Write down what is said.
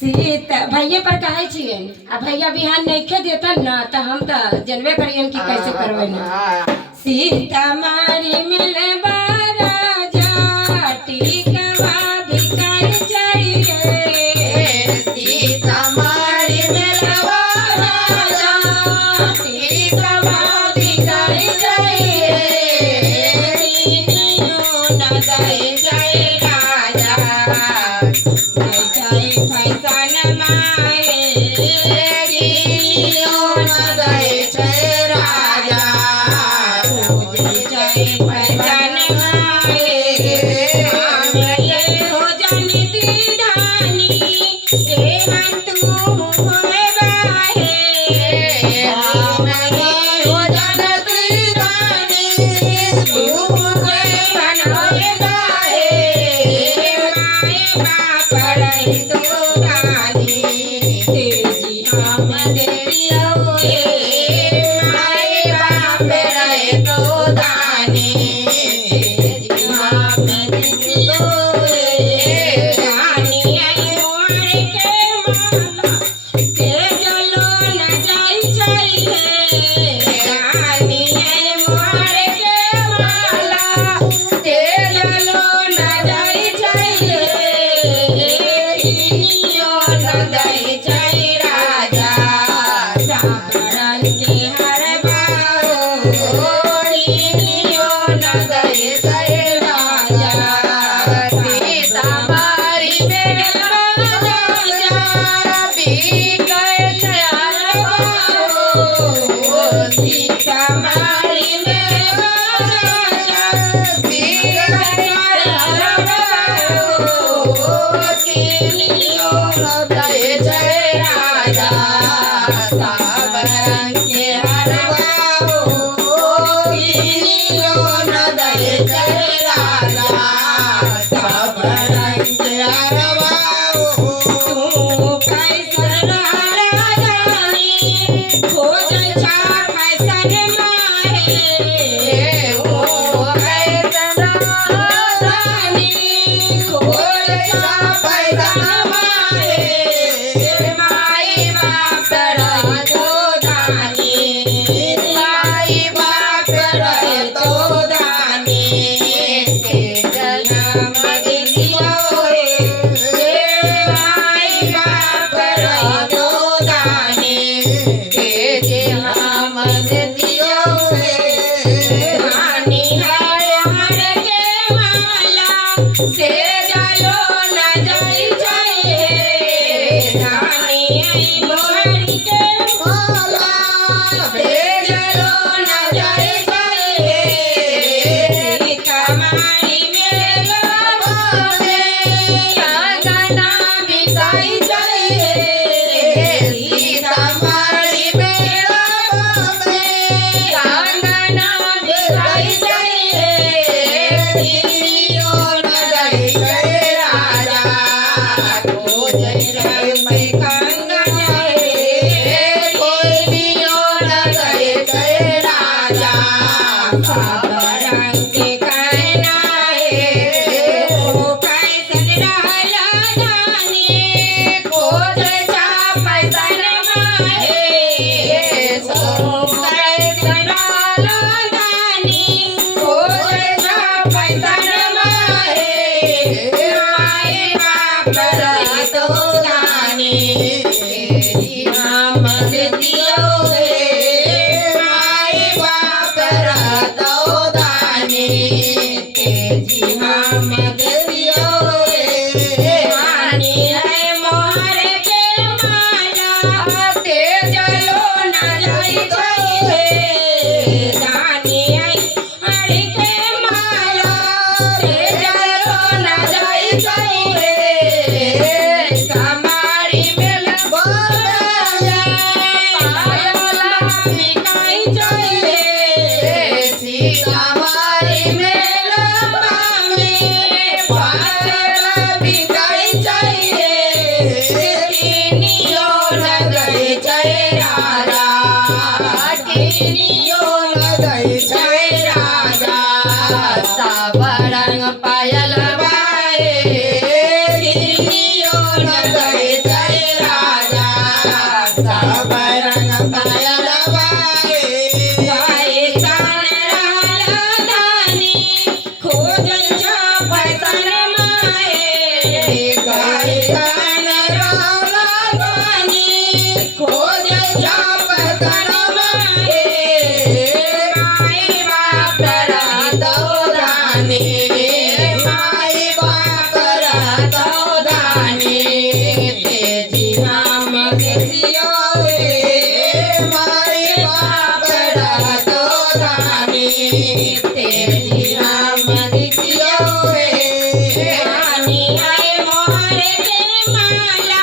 सीता भैया पर कहे छिए आ भैया बिहान नइखे देतन न त हम त जनबे करियन कि कैसे करबै न। सीता मारी मिले बारा जाटी कवा भिखारी चाहिए सीता मारी मिले बारा जाटी कवा भिखारी चाहिए नीनियो न जाए जाए राजा जाए फैसन माए नीनियो न जाए जाए राजा जाए फैसन माए आंगले हो जानी दीदानी ए हंतु होए बाहे आंगले हो जानी दीदानी तू होए बनोए बाहे माए बाप रही तो दानी तेजी हम देरियो माए बाप रहे तो दानी तेजी हम देरियो दानी आई मोर के माला ते जलो न जाई चाहिए दानी आई मोर के माला ते जलो न जाई चाहिए नीनियो न जाई चाहिए राजा सावरन के हरबाओ नीनियो न जाई चाहिए राजा सीता मारी मेरे राजा बिगड़ तैयार बाओ सीता मारी मेरे राजा बिगड़ तैयार बाओ नीनियो न जाई चाहिए राजा सावरन के हरबाओ नीनियो न जाई चाहिए राजा सावरन के हरबाओ तू कैसन राजा रानी खोज छा फैसन माहे ओ कैसन रानी खोज छा फैसन माहे माई बाप रहे तो दानी माई बाप रहे तो दानी के जन्म दियो माई बाप रहे तो दानी के जन्म दियो दानी है हर के माला से जलो न जाई चाहिए दानी आई मोहर के माला से जलो न जाई चाहिए सीता मारी मेरे बाबे अंगना बिताई चाहिए सीता मारी मेरे बाबे अंगना बिताई चाहिए नीनियो न जाई चाहिए राजा खोज जाए मैं कंगना कोई नियो न जाई चाहिए राजा सावरन के कहना ओ कैसन रहला दानी खोज छा फैसन माहे सो कैसन रहला दानी खोज छा फैसन माहे माई बाप रहे तो दानी तेरी हम दियो माई बाप रहे तो दानी तेजी हम दियो दानी है मोहर के माला ते जलो न जाई चाहिए दानी है हर के माला ते जलो न जाई चाहिए हमारी मिल बोला पायला बिकाई चाहिए सीता मारी मिल बामे पायला बिकाई चाहिए नीनियो न जाई चाहिए राजा नीनियो न जाई चाहिए राजा सावरन पायल बाए नीनियो न जाई चाहिए धन राला पानी खोज जाप करवाए माई बाप रातो दानी माई बाप रातो दानी तेजी नाम दियो माई बाप रातो दानी तेजी नाम दियो रानी आए मोहर के माला